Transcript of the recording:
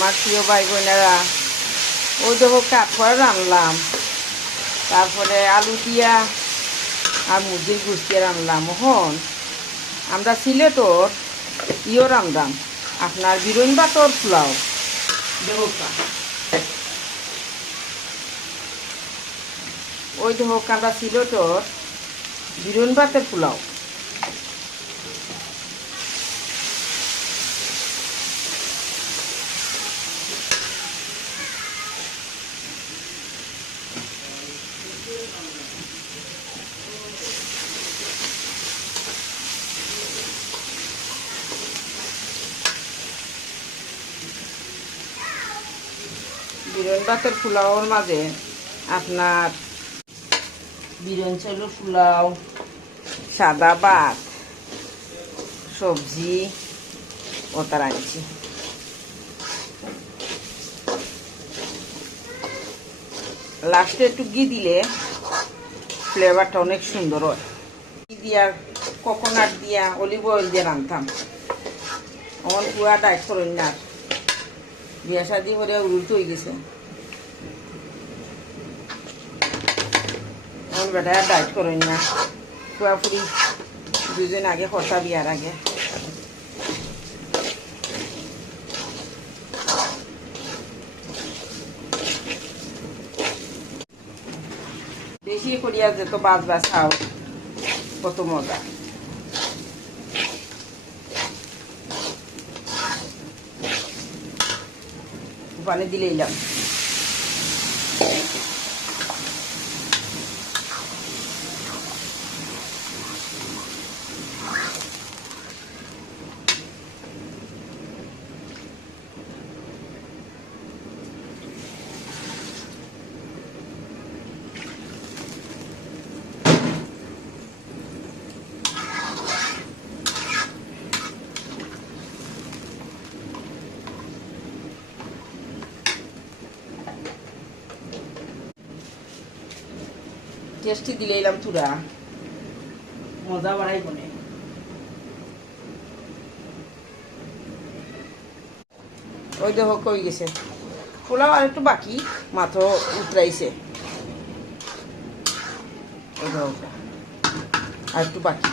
আমার প্রিয় ভাই বোনেরা, ওই দেখো কাঠফল রান্নলাম, তারপরে আলু দিয়া আর মুরগির গোশত দিয়ে রান্নলাম। এখন আমরা সিলেটর ইও রান্নাম, আপনার বিরন বাতর পোলাও। ওই দেখো আমরা সিলেটর বিরন বাতের পোলাও। বিরন ভাতের পোলাওর মাঝে আপনার বিরন চাউলের পোলাও, সাদা ভাত, সবজি ওটার আনছি। লাস্টে একটু ঘি দিলে ফ্লেভারটা অনেক সুন্দর হয়। ঘি দিয়া কোকোনাট দিয়া অলিভ অয়েল দিয়ে রান্তাম। আমার পুরা ডাইট করেন না, বিয়া শাদি করে উল্টো হয়ে গেছে। আমার বেটা ডাইট করেন না, পুরাপুরি দুদিন আগে কথা বিয়ার আগে। বেশি করিয়া যেত বাজ বাজ খাও, কত মজা। পানি দিলে এলাম। টেস্টি দিলে এলাম তুরা, মজা বাড়াই বনে। ওই দেখো কই গেছে পোলাও, আর একটু বাকি, মাত্র উতরাইছে। ওই দেখো আর একটু বাকি।